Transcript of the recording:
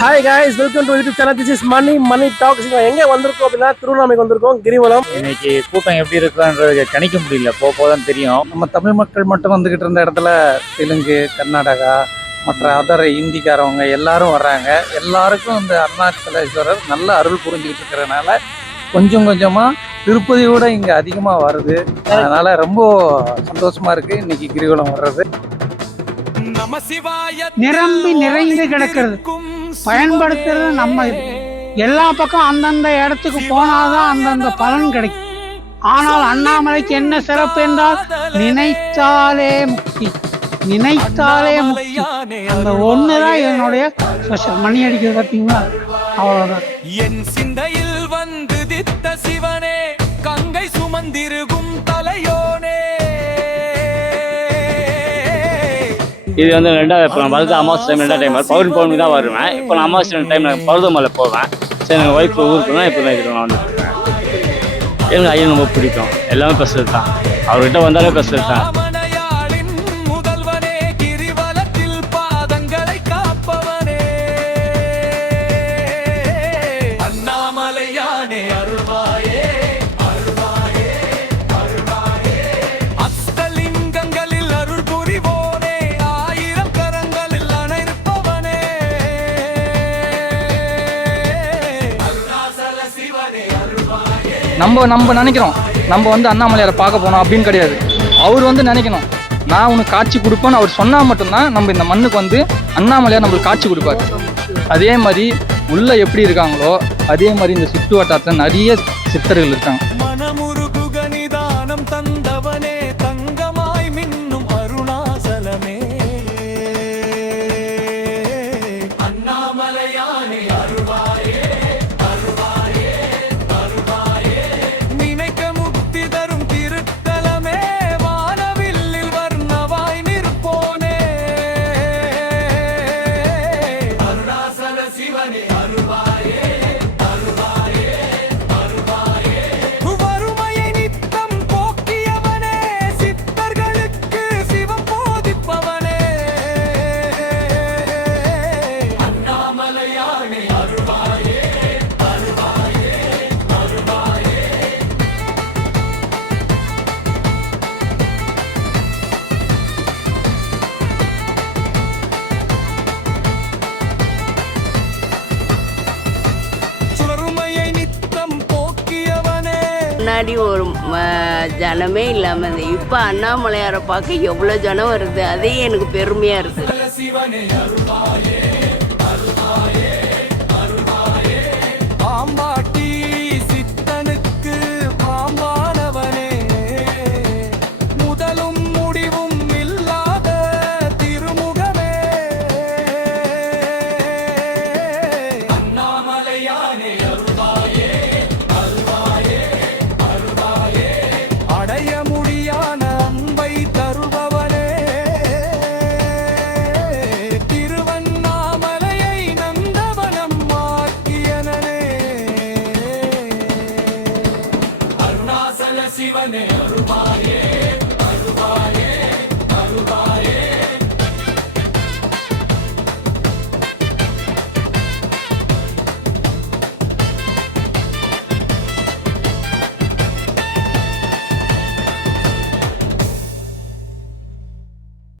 Hi guys, welcome to YouTube channel. This is money talks. எங்கே வந்திருக்கோம் அப்படின்னா திருவண்ணாமலைக்கு வந்திருக்கோம், கிரிவலம். இன்னைக்கு கூட்டம் எப்படி இருக்குன்றது கணிக்க முடியல, போதான் தெரியும். நம்ம தமிழ் மக்கள் மட்டும் வந்துக்கிட்டு இருந்த இடத்துல தெலுங்கு, கர்நாடகா, மற்ற அதர இந்திக்காரவங்க எல்லாரும் வர்றாங்க. எல்லாருக்கும் இந்த அருணாச்சலேஸ்வரர் நல்ல அருள் புரிஞ்சுக்கிட்டு இருக்கிறதுனால கொஞ்சம் கொஞ்சமாக திருப்பதியோட இங்கே அதிகமாக வருது. அதனால ரொம்ப சந்தோஷமா இருக்கு இன்னைக்கு கிரிவலம் வர்றது. நிரம்பி நிறைந்து கிடக்கிறது, பயன்படுத்துறது நம்ம எல்லா பக்கம் அந்தந்த இடத்துக்கு போனாதான் அந்தந்த பலன் கிடைக்கும். ஆனால் அண்ணாமலைக்கு என்ன சிறப்பு என்றால் நினைத்தாலே முக்தி, நினைத்தாலே முக்தி. அந்த ஒண்ணுதான் என்னுடைய ஸ்பெஷல். மணி அடிக்கிறது பார்த்தீங்களா, அவ்வளவுதான். என் சிந்தையில் வந்து தித்த சிவனே, கங்கை சுமந்திருகும் தலையோனே. இது வந்து ரெண்டாவது, இப்போ நான் வருது அமாவாசை டைம், ரெண்டாவது டைம் பௌர்ணமி தான் வருவேன். இப்போ நான் அமாவாசை டைம் நான் பருவமலை போவேன். சரி, எங்கள் ஒய்ஃப் ஊருக்கு தான் இப்போ தான் இது நான் வந்துருக்கேன். எனக்கு ஐயன் ரொம்ப பிடிக்கும், எல்லாமே ஸ்பெஷல் தான். அவர்கிட்ட வந்தாலே ஸ்பெஷல் தான். முதல்வனே, கிரிவலத்தில் பாதங்களை காப்பவனே, அண்ணாமலையானே அருள்வாயே, அருள்வாயே, அருள்வாயே. அஷ்டலிங்கங்களில் அருள் புரிவோனே, ஆயிரம் கரங்களில் அணைப்பவனே, அருணாசல சிவனே அருள்வாயே. நம்ம நினைக்கிறோம் நம்ம வந்து அண்ணாமலையாரை பார்க்க போனோம் அப்படின்னு கிடையாது. அவர் வந்து நினைக்கணும் நான் உனக்கு காட்சி கொடுப்பேன்னு அவர் சொன்னால் மட்டும்தான் நம்ம இந்த மண்ணுக்கு வந்து அண்ணாமலையார் நம்மளுக்கு காட்சி கொடுப்பார். அதே மாதிரி உள்ள எப்படி இருக்காங்களோ அதே மாதிரி இந்த சுற்று வட்டாரத்தில் நிறைய சித்தர்கள் இருக்காங்க. மனமுருகுக நிதானம் தந்தவனே, தங்கமாய் மின்னும் அருணாசலமே, அண்ணாமலையானே அருள்வாயே, அருள்வாயே, அருள்வாயே. நினைக்க முக்தி தரும் திருத்தலமே, வானவில்லில் வர்ணவாய் நிற்போனே, அருணாசல சிவனே அருள்வாயே, அருள்வாயே, அருள்வாயே. வறுமையை நித்தம் போக்கியவனே, சித்தர்களுக்கு சிவம் போதிப்பவனே, அண்ணாமலையானே அருள்வாயே, அருள்வாயே, அருள்வாயே. வறுமையை நித்தம் போக்கியவனே. முன்னாடி ஒரு ஜனமே இல்லாமல் இருந்தது. இப்போ அண்ணாமலையாரை பார்க்க எவ்வளோ ஜனம் வருது, அதே எனக்கு பெருமையாக இருக்குது. சிவனே அருள்வாயே, அருள்வாயே, அருள்வாயே. பாம்பாட்டி சித்தனுக்கு பாம்பானவனே, முதலும் முடிவும் இல்லாத திருமுகமே, அண்ணாமலையானே அருள்வாயே, அருள்வாயே, அருள்வாயே. அடைய முடியான அன்பை தருவாயே,